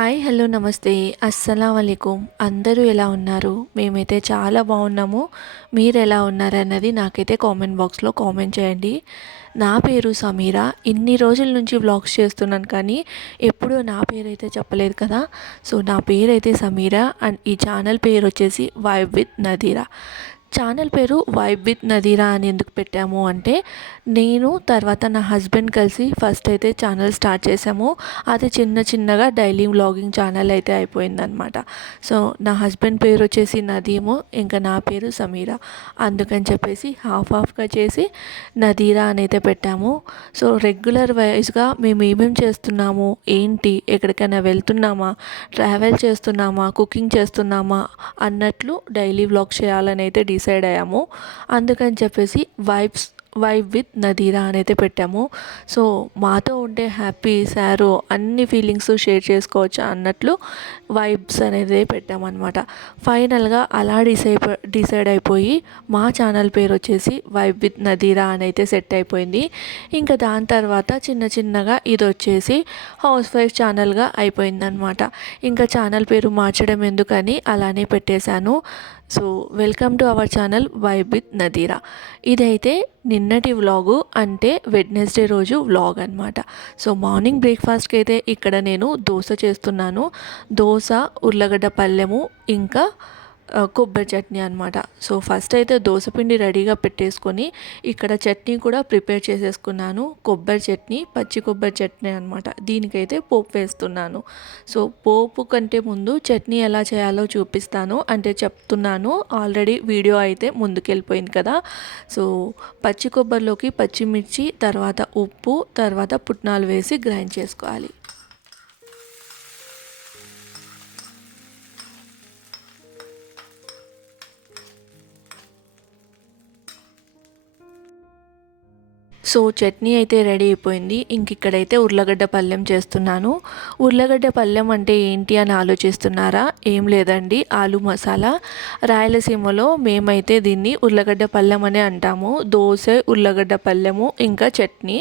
Hi hello నమస్తే అస్సలం వాలేకుం. అందరూ ఎలా ఉన్నారు? మేమైతే చాలా బాగున్నాము. మీరు ఎలా ఉన్నారన్నది నాకైతే కామెంట్ బాక్స్లో కామెంట్ చేయండి. నా పేరు సమీరా. ఇన్ని రోజుల నుంచి వ్లాగ్స్ చేస్తున్నాను కానీ ఎప్పుడూ నా పేరైతే చెప్పలేదు కదా. సో నా పేరైతే సమీరా అండ్ ఈ ఛానల్ పేరు వచ్చేసి వైబ్ విత్ నదీరా. ఛానల్ పేరు వైబ్ విత్ నదీరా అని ఎందుకు పెట్టాము అంటే, నేను తర్వాత నా హస్బెండ్ కలిసి ఫస్ట్ అయితే ఛానల్ స్టార్ట్ చేసాము. అది చిన్నగా డైలీ వ్లాగింగ్ ఛానల్ అయితే అయిపోయిందనమాట. సో నా హస్బెండ్ పేరు వచ్చేసి నదీము, ఇంకా నా పేరు సమీరా. అందుకని చెప్పేసి హాఫ్గా చేసి నదీరా అని అయితే పెట్టాము. సో రెగ్యులర్ వైజ్గా మేము ఏమేమి చేస్తున్నాము, ఏంటి, ఎక్కడికైనా వెళ్తున్నామా, ట్రావెల్ చేస్తున్నామా, కుకింగ్ చేస్తున్నామా అన్నట్లు డైలీ వ్లాగ్ చేయాలని అయితే డిసైడ్ అయ్యాము. అందుకని చెప్పేసి వైబ్ విత్ నదీరా అని అయితే పెట్టాము. సో మాతో ఉండే హ్యాపీ సారో అన్ని ఫీలింగ్స్ షేర్ చేసుకోవచ్చు అన్నట్లు వైబ్స్ అనేది పెట్టామన్నమాట. ఫైనల్గా అలా డిసైడ్ అయిపోయి మా ఛానల్ పేరు వచ్చేసి వైబ్ విత్ నదీరా అని అయితే సెట్ అయిపోయింది. ఇంకా దాని తర్వాత చిన్నగా ఇది వచ్చేసి హౌస్ వైఫ్ ఛానల్గా అయిపోయిందనమాట. ఇంకా ఛానల్ పేరు మార్చడం ఎందుకని అలానే పెట్టేశాను. So welcome to our channel vibe with Nadira. ఇదైతే నిన్నటి వ్లాగు, అంటే వెడ్నెస్డే రోజు వ్లాగ్ అనమాట. సో మార్నింగ్ బ్రేక్ఫాస్ట్కి అయితే ఇక్కడ నేను దోశ చేస్తున్నాను. దోశ, ఉర్లగడ్డ పల్లెము, ఇంకా కొబ్బరి చట్నీ అనమాట. సో ఫస్ట్ అయితే దోసపిండి రెడీగా పెట్టేసుకొని ఇక్కడ చట్నీ కూడా ప్రిపేర్ చేసేసుకున్నాను. కొబ్బరి చట్నీ, పచ్చి కొబ్బరి చట్నీ అనమాట. దీనికైతే పోపు వేస్తున్నాను. సో పోపు కంటే ముందు చట్నీ ఎలా చేయాలో చూపిస్తాను, అంటే చెప్తున్నాను. ఆల్రెడీ వీడియో అయితే ముందుకెళ్ళిపోయింది కదా. సో పచ్చి కొబ్బరిలోకి పచ్చిమిర్చి, తర్వాత ఉప్పు, తర్వాత పుట్నాలు వేసి గ్రైండ్ చేసుకోవాలి. సో చట్నీ అయితే రెడీ అయిపోయింది. ఇంక ఇక్కడైతే ఉర్లగడ్డ పళ్ళెం చేస్తున్నాను. ఉర్లగడ్డ పళ్ళెం అంటే ఏంటి అని ఆలోచిస్తున్నారా? ఏం లేదండి, ఆలు మసాలా. రాయలసీమలో మేమైతే దీన్ని ఉర్లగడ్డ పళ్ళెం అనే అంటాము. దోశ, ఉర్లగడ్డ పళ్ళెము, ఇంకా చట్నీ,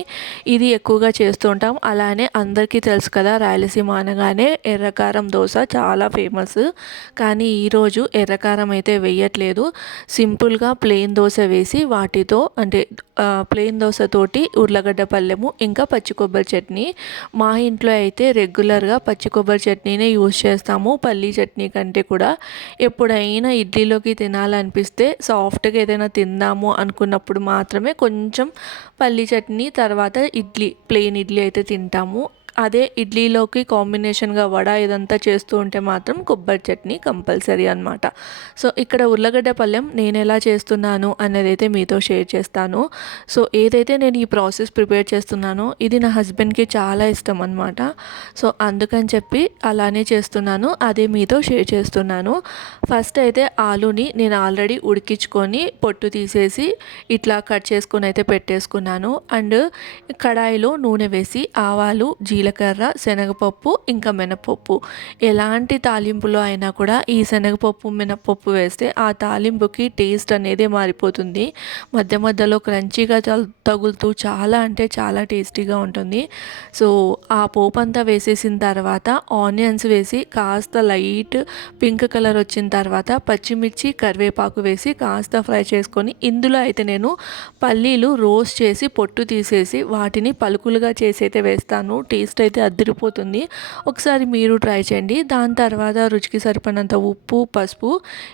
ఇది ఎక్కువగా చేస్తూ ఉంటాం. అలానే అందరికీ తెలుసు కదా, రాయలసీమ అనగానే ఎర్రకారం దోశ చాలా ఫేమస్. కానీ ఈరోజు ఎర్రకారం అయితే వేయట్లేదు. సింపుల్గా ప్లెయిన్ దోశ వేసి వాటితో, అంటే ప్లెయిన్ దోశతోటి ఉర్లగడ్డ పళ్ళెము ఇంకా పచ్చి కొబ్బరి చట్నీ. మా ఇంట్లో అయితే రెగ్యులర్గా పచ్చి కొబ్బరి చట్నీనే యూజ్ చేస్తాము, పల్లీ చట్నీ కంటే కూడా. ఎప్పుడైనా ఇడ్లీలోకి తినాలనిపిస్తే, సాఫ్ట్గా ఏదైనా తిందాము అనుకున్నప్పుడు మాత్రమే కొంచెం పల్లీ చట్నీ, తర్వాత ప్లెయిన్ ఇడ్లీ అయితే తింటాము. అదే ఇడ్లీలోకి కాంబినేషన్గా వడ ఇదంతా చేస్తూ ఉంటే మాత్రం కొబ్బరి చట్నీ కంపల్సరీ అనమాట. సో ఇక్కడ ఉర్లగడ్డ పళ్ళెం నేను ఎలా చేస్తున్నాను అనేది అయితే మీతో షేర్ చేస్తాను. సో ఏదైతే నేను ఈ ప్రాసెస్ ప్రిపేర్ చేస్తున్నానో ఇది నా హస్బెండ్కి చాలా ఇష్టం అనమాట. సో అందుకని చెప్పి అలానే చేస్తున్నాను, అదే మీతో షేర్ చేస్తున్నాను. ఫస్ట్ అయితే ఆలుని నేను ఆల్రెడీ ఉడికించుకొని పొట్టు తీసేసి ఇట్లా కట్ చేసుకొని అయితే పెట్టేసుకున్నాను. అండ్ కడాయిలో నూనె వేసి ఆవాలు, జీలకర్ర, శనగపప్పు, ఇంకా మినపప్పు, ఎలాంటి తాలింపులో అయినా కూడా ఈ శనగపప్పు, మినపప్పు వేస్తే ఆ తాలింపుకి టేస్ట్ అనేది మారిపోతుంది. మధ్యలో క్రంచీగా తగులుతూ చాలా అంటే చాలా టేస్టీగా ఉంటుంది. సో ఆ పోపు అంతా వేసేసిన తర్వాత ఆనియన్స్ వేసి కాస్త లైట్ పింక్ కలర్ వచ్చిన తర్వాత పచ్చిమిర్చి, కరివేపాకు వేసి కాస్త ఫ్రై చేసుకొని, ఇందులో అయితే నేను పల్లీలు రోస్ట్ చేసి పొట్టు తీసేసి వాటిని పలుకులుగా చేసి అయితే వేస్తాను. టేస్ట్ అయితే అదిరిపోతుంది. ఒకసారి మీరు ట్రై చేయండి. దాని తర్వాత రుచికి సరిపడినంత ఉప్పు, పసుపు,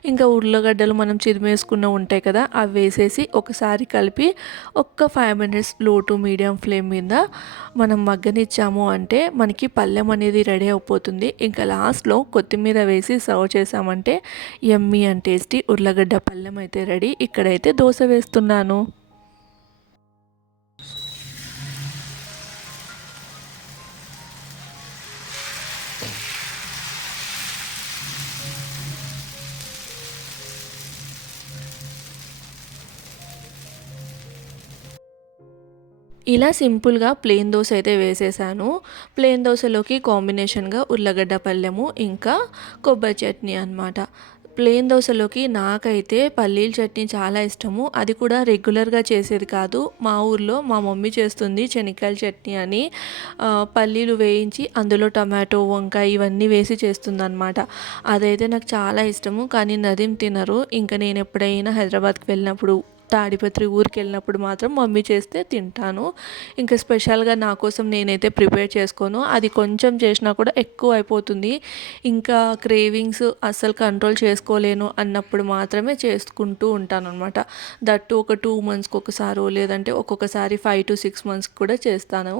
ఇంకా ఉర్లగడ్డలు మనం చిదిమేసుకున్న ఉంటాయి కదా, అవి వేసేసి ఒకసారి కలిపి ఒక్క 5 minutes లో టు మీడియం ఫ్లేమ్ మీద మనం మగ్గనిచ్చాము అంటే మనకి పళ్ళెం అనేది రెడీ అయిపోతుంది. ఇంకా లాస్ట్లో కొత్తిమీర వేసి సర్వ్ చేసామంటే యమ్మీ అండ్ టేస్టీ ఉర్లగడ్డ పళ్ళెం అయితే రెడీ. ఇక్కడైతే దోశ వేస్తున్నాను. ఇలా సింపుల్గా ప్లెయిన్ దోశ అయితే వేసేసాను. ప్లెయిన్ దోశలోకి కాంబినేషన్గా ఉర్లగడ్డ పళ్ళెము ఇంకా కొబ్బరి చట్నీ అనమాట. ప్లెయిన్ దోసలోకి నాకైతే పల్లీల చట్నీ చాలా ఇష్టము. అది కూడా రెగ్యులర్గా చేసేది కాదు. మా ఊర్లో మా మమ్మీ చేస్తుంది శనక్కాయల చట్నీ అని. పల్లీలు వేయించి అందులో టమాటో, వంకాయ ఇవన్నీ వేసి చేస్తుందన్నమాట. అదైతే నాకు చాలా ఇష్టము. కానీ నదీం తినరు. ఇంకా నేను ఎప్పుడైనా హైదరాబాద్కి వెళ్ళినప్పుడు, తాడిపత్రి ఊరికి వెళ్ళినప్పుడు మాత్రం మమ్మీ చేస్తే తింటాను. ఇంకా స్పెషల్గా నా కోసం నేనైతే ప్రిపేర్ చేసుకోను. అది కొంచెం చేసినా కూడా ఎక్కువ అయిపోతుంది. ఇంకా క్రేవింగ్స్ అస్సలు కంట్రోల్ చేసుకోలేను అన్నప్పుడు మాత్రమే చేసుకుంటూ ఉంటాను అనమాట. దట్టు ఒక 2 మంత్స్కి ఒకసారి, లేదంటే ఒక్కొక్కసారి 5 to 6 మంత్స్కి కూడా చేస్తాను.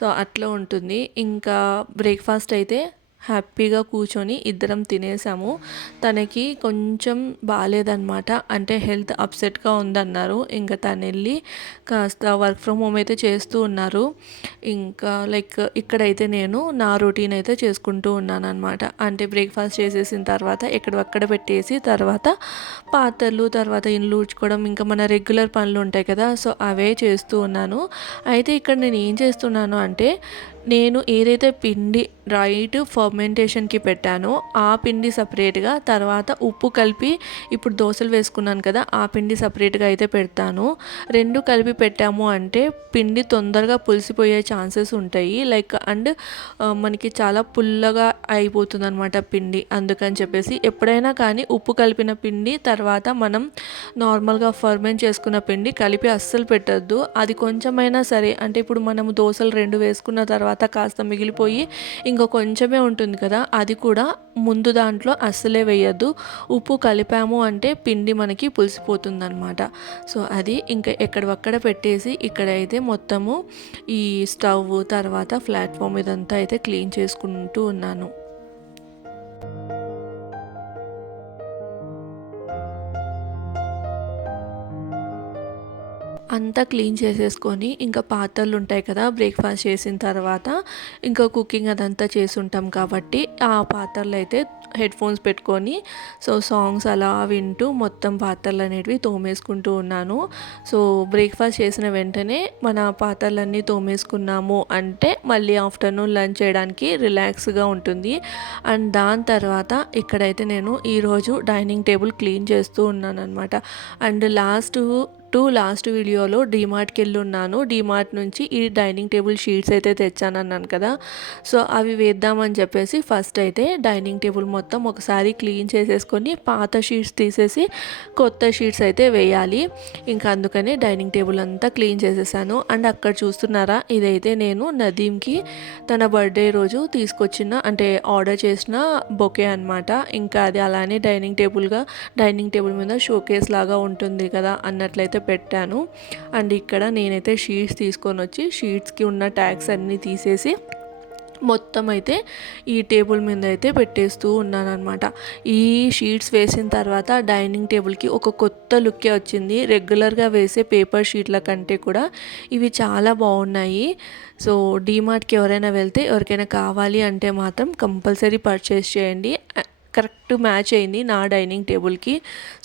సో అట్లా ఉంటుంది. ఇంకా బ్రేక్ఫాస్ట్ అయితే హ్యాపీగా కూర్చొని ఇద్దరం తినేసాము. తనకి కొంచెం బాగాలేదన్నమాట, అంటే హెల్త్ అప్సెట్గా ఉందన్నారు. ఇంకా తను వెళ్ళి కాస్త వర్క్ ఫ్రమ్ హోమ్ అయితే చేస్తూ ఉన్నారు. ఇంకా ఇక్కడైతే నేను నా రొటీన్ అయితే చేసుకుంటూ ఉన్నాను అనమాట. అంటే బ్రేక్ఫాస్ట్ చేసేసిన తర్వాత ఎక్కడక్కడ పెట్టేసి, తర్వాత పాత్రలు, తర్వాత ఇల్లు ఊడ్చుకోవడం, ఇంకా మన రెగ్యులర్ పనులు ఉంటాయి కదా, సో అవే చేస్తూ ఉన్నాను. అయితే ఇక్కడ నేను ఏం చేస్తున్నాను అంటే, నేను ఏదైతే పిండి రైట్ ఫర్మెంటేషన్కి పెట్టానో ఆ పిండి సపరేట్గా, తర్వాత ఉప్పు కలిపి ఇప్పుడు దోశలు వేసుకున్నాను కదా, ఆ పిండి సపరేట్గా అయితే పెడతాను. రెండు కలిపి పెట్టాము అంటే పిండి తొందరగా పులిసిపోయే ఛాన్సెస్ ఉంటాయి. అండ్ మనకి చాలా పుల్లగా అయిపోతుంది అనమాట పిండి. అందుకని చెప్పేసి ఎప్పుడైనా కానీ ఉప్పు కలిపిన పిండి తర్వాత మనం నార్మల్గా ఫర్మెంట్ చేసుకున్న పిండి కలిపి అస్సలు పెట్టద్దు. అది కొంచెమైనా సరే, అంటే ఇప్పుడు మనము దోశలు 2 వేసుకున్న తర్వాత కాస్త మిగిలిపోయి ఇంకో కొంచెమే ఉంటుంది కదా, అది కూడా ముందు దాంట్లో అస్సలే వేయద్దు. ఉప్పు కలిపాము అంటే పిండి మనకి పులిసిపోతుంది అనమాట. సో అది ఇంకా ఎక్కడవక్కడ పెట్టేసి ఇక్కడైతే మొత్తము ఈ స్టవ్, తర్వాత ప్లాట్ఫామ్ ఇదంతా అయితే క్లీన్ చేసుకుంటూ ఉన్నాను. అంతా క్లీన్ చేసేసుకొని ఇంకా పాత్రలు ఉంటాయి కదా, బ్రేక్ఫాస్ట్ చేసిన తర్వాత ఇంకా కుకింగ్ అదంతా చేసి ఉంటాం కాబట్టి ఆ పాత్రలు అయితే హెడ్ ఫోన్స్ పెట్టుకొని సో సాంగ్స్ అలా వింటూ మొత్తం పాత్రలు అనేటివి తోమేసుకుంటూ ఉన్నాను. సో బ్రేక్ఫాస్ట్ చేసిన వెంటనే మన పాత్రలన్నీ తోమేసుకున్నాము అంటే మళ్ళీ ఆఫ్టర్నూన్ లంచ్ చేయడానికి రిలాక్స్గా ఉంటుంది. అండ్ దాని తర్వాత ఇక్కడైతే నేను ఈరోజు డైనింగ్ టేబుల్ క్లీన్ చేస్తూ ఉన్నాను అనమాట. అండ్ లాస్ట్ వీడియోలో డీమార్ట్కి వెళ్ళి ఉన్నాను. డీమార్ట్ నుంచి ఈ డైనింగ్ టేబుల్ షీట్స్ అయితే తెచ్చాను అన్నాను కదా, సో అవి వేద్దామని చెప్పేసి ఫస్ట్ అయితే డైనింగ్ టేబుల్ మొత్తం ఒకసారి క్లీన్ చేసేసుకొని పాత షీట్స్ తీసేసి కొత్త షీట్స్ అయితే వేయాలి. ఇంకా అందుకని డైనింగ్ టేబుల్ అంతా క్లీన్ చేసేసాను. అండ్ అక్కడ చూస్తున్నారా, ఇదైతే నేను నదీంకి తన బర్త్డే రోజు తీసుకొచ్చిన, అంటే ఆర్డర్ చేసిన బొకే అనమాట. ఇంకా అది అలానే డైనింగ్ టేబుల్ మీద షోకేస్ లాగా ఉంటుంది కదా అన్నట్లయితే పెట్టాను. అండ్ ఇక్కడ నేనైతే షీట్స్ తీసుకొని వచ్చి షీట్స్కి ఉన్న ట్యాగ్స్ అన్నీ తీసేసి మొత్తం అయితే ఈ టేబుల్ మీద అయితే పెట్టేస్తూ ఉన్నాను అనమాట. ఈ షీట్స్ వేసిన తర్వాత డైనింగ్ టేబుల్కి ఒక కొత్త లుక్కే వచ్చింది. రెగ్యులర్గా వేసే పేపర్ షీట్ల కంటే కూడా ఇవి చాలా బాగున్నాయి. సో డీమార్ట్కి ఎవరైనా వెళ్తే, ఎవరికైనా కావాలి అంటే మాత్రం కంపల్సరీ పర్చేస్ చేయండి. కరెక్ట్ మ్యాచ్ అయింది నా డైనింగ్ టేబుల్కి.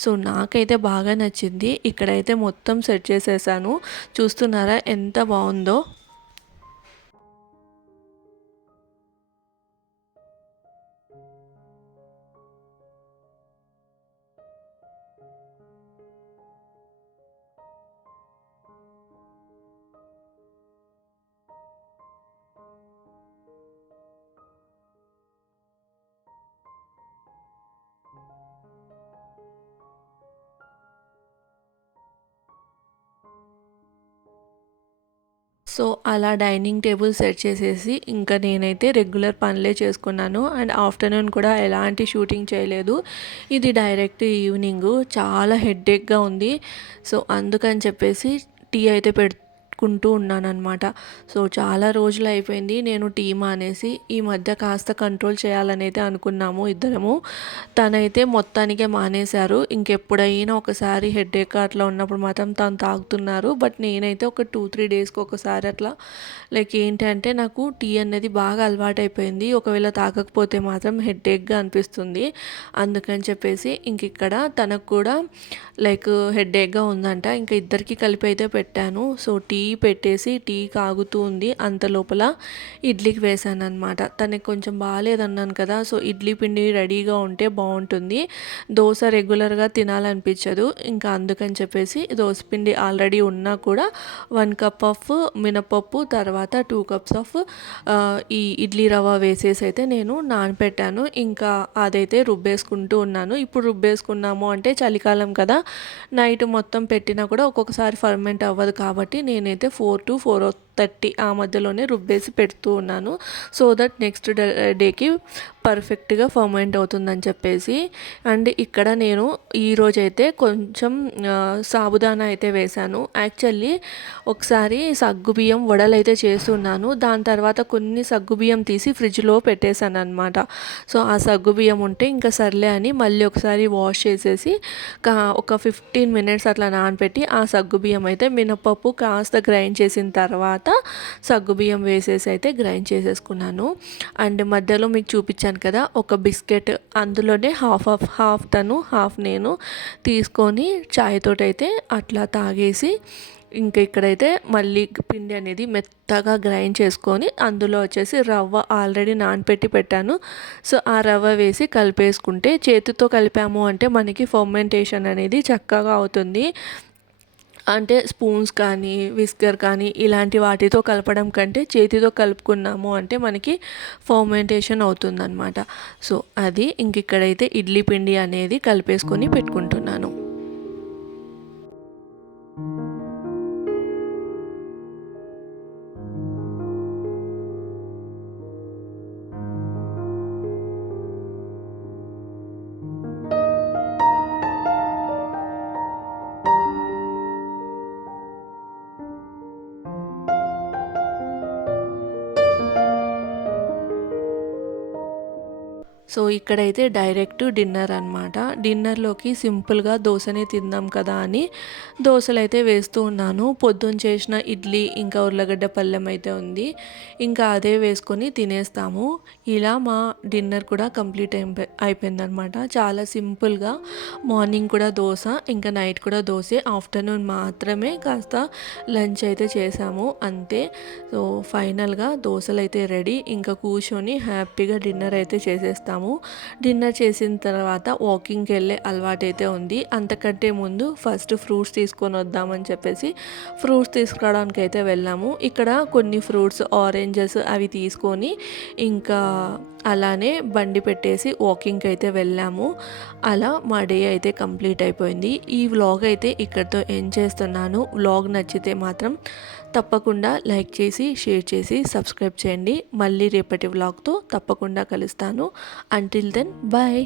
సో నాకైతే బాగా నచ్చింది. ఇక్కడైతే మొత్తం సెట్ చేసేసాను. చూస్తున్నారా ఎంత బాగుందో. సో అలా డైనింగ్ టేబుల్ సెట్ చేసేసి ఇంకా నేనైతే రెగ్యులర్ పనులే చేసుకున్నాను. అండ్ ఆఫ్టర్నూన్ కూడా ఎలాంటి షూటింగ్ చేయలేదు. ఇది డైరెక్ట్ ఈవినింగ్. చాలా హెడ్ఏక్గా ఉంది. సో అందుకని చెప్పేసి టీ అయితే పెట్టుకుంటూ ఉన్నానన్నమాట. సో చాలా రోజులు అయిపోయింది నేను టీ మానేసి. ఈ మధ్య కాస్త కంట్రోల్ చేయాలనైతే అనుకున్నాము ఇద్దరము. తనైతే మొత్తానికే మానేశారు. ఇంకెప్పుడైనా ఒకసారి హెడేక్ అట్లా ఉన్నప్పుడు మాత్రం తను తాగుతున్నారు. బట్ నేనైతే ఒక 2-3 డేస్కి ఒకసారి అట్లా, ఏంటంటే నాకు టీ అనేది బాగా అలవాటు అయిపోయింది. ఒకవేళ తాగకపోతే మాత్రం హెడేక్గా అనిపిస్తుంది. అందుకని చెప్పేసి ఇంక ఇక్కడ తనకు కూడా హెడేక్గా ఉందంట. ఇంకా ఇద్దరికి కలిపి అయితే పెట్టాను. సో టీ పెట్టేసి టీ కాగుతూ ఉంది, అంత లోపల ఇడ్లీకి వేసాను అనమాట. తనకి కొంచెం బాగాలేదన్నాను కదా, సో ఇడ్లీ పిండి రెడీగా ఉంటే బాగుంటుంది, దోశ రెగ్యులర్గా తినాలనిపించదు. ఇంకా అందుకని చెప్పేసి దోశ పిండి ఆల్రెడీ ఉన్నా కూడా 1 కప్ ఆఫ్ మినపప్పు, తర్వాత 2 కప్స్ ఆఫ్ ఈ ఇడ్లీ రవ్వ వేసేసి అయితే నేను నానపెట్టాను. ఇంకా అదైతే రుబ్బేసుకుంటూ ఉన్నాను. ఇప్పుడు రుబ్బేసుకున్నాము అంటే చలికాలం కదా, నైట్ మొత్తం పెట్టినా కూడా ఒక్కొక్కసారి ఫర్మెంట్ అవ్వదు, కాబట్టి నేనైతే 4 to 4:30 ఆ మధ్యలోనే రుబ్బేసి పెడుతూ ఉన్నాను. సో దట్ నెక్స్ట్ డేకి పర్ఫెక్ట్గా ఫర్మెంట్ అవుతుందని చెప్పేసి. అండ్ ఇక్కడ నేను ఈరోజైతే కొంచెం సాబుదానా అయితే వేశాను. యాక్చువల్లీ ఒకసారి సగ్గుబియ్యం వడలు అయితే చేస్తున్నాను, దాని తర్వాత కొన్ని సగ్గుబియ్యం తీసి ఫ్రిడ్జ్లో పెట్టేశాను అనమాట. సో ఆ సగ్గుబియ్యం ఉంటే ఇంకా సర్లే అని మళ్ళీ ఒకసారి వాష్ చేసేసి ఒక 15 minutes అట్లా నానబెట్టి ఆ సగ్గుబియ్యం అయితే మినపప్పు కాస్త గ్రైండ్ చేసిన తర్వాత సగ్గుబియ్యం వేసేసి అయితే గ్రైండ్ చేసేసుకున్నాను. అండ్ మధ్యలో మీకు చూపించాను కదా ఒక బిస్కెట్, అందులోనే హాఫ్ తను హాఫ్ నేను తీసుకొని చాయ్ తోటైతే అట్లా తాగేసి, ఇంకా ఇక్కడైతే మళ్ళీ పిండి అనేది మెత్తగా గ్రైండ్ చేసుకొని అందులో వచ్చేసి రవ్వ ఆల్రెడీ నానపెట్టి పెట్టాను. సో ఆ రవ్వ వేసి కలిపేసుకుంటే, చేతితో కలిపాము అంటే మనకి ఫర్మెంటేషన్ అనేది చక్కగా అవుతుంది. అంటే స్పూన్స్ కానీ విస్కర్ కానీ ఇలాంటి వాటితో కలపడం కంటే చేతితో కలుపుకున్నాము అంటే మనకి ఫర్మెంటేషన్ అవుతుందన్నమాట. సో అది ఇంక ఇక్కడైతే ఇడ్లీ పిండి అనేది కలిపేసుకొని పెట్టుకుంటున్నాను. సో ఇక్కడైతే డైరెక్ట్ డిన్నర్ అనమాట. డిన్నర్లోకి సింపుల్గా దోశనే తిందాం కదా అని దోశలు అయితే వేస్తూ ఉన్నాను. పొద్దున్న చేసిన ఇడ్లీ ఇంకా ఉర్లగడ్డ పళ్ళెం అయితే ఉంది, ఇంకా అదే వేసుకొని తినేస్తాము. ఇలా మా డిన్నర్ కూడా కంప్లీట్ అయిపోయిందనమాట. చాలా సింపుల్గా మార్నింగ్ కూడా దోశ, ఇంకా నైట్ కూడా దోశ, ఆఫ్టర్నూన్ మాత్రమే కాస్త లంచ్ అయితే చేసాము అంతే. సో ఫైనల్గా దోశలు అయితే రెడీ, ఇంకా కూర్చొని హ్యాపీగా డిన్నర్ అయితే చేసేస్తాము. డిన్నర్ చేసిన తర్వాత వాకింగ్కి వెళ్ళే అలవాటు అయితే ఉంది. అంతకంటే ముందు ఫస్ట్ ఫ్రూట్స్ తీసుకొని వద్దామని చెప్పేసి ఫ్రూట్స్ తీసుకురావడానికి అయితే వెళ్ళాము. ఇక్కడ కొన్ని ఫ్రూట్స్ ఆరెంజెస్ అవి తీసుకొని ఇంకా అలానే బండి పెట్టేసి వాకింగ్కి అయితే వెళ్ళాము. అలా మా డే అయితే కంప్లీట్ అయిపోయింది. ఈ వ్లాగ్ అయితే ఇక్కడితో ఎండ్ చేస్తున్నాను. వ్లాగ్ నచ్చితే మాత్రం తప్పకుండా లైక్ చేసి షేర్ చేసి సబ్స్క్రైబ్ చేయండి. మళ్ళీ రేపటి వ్లాగ్తో తప్పకుండా కలుస్తాను. Until then bye.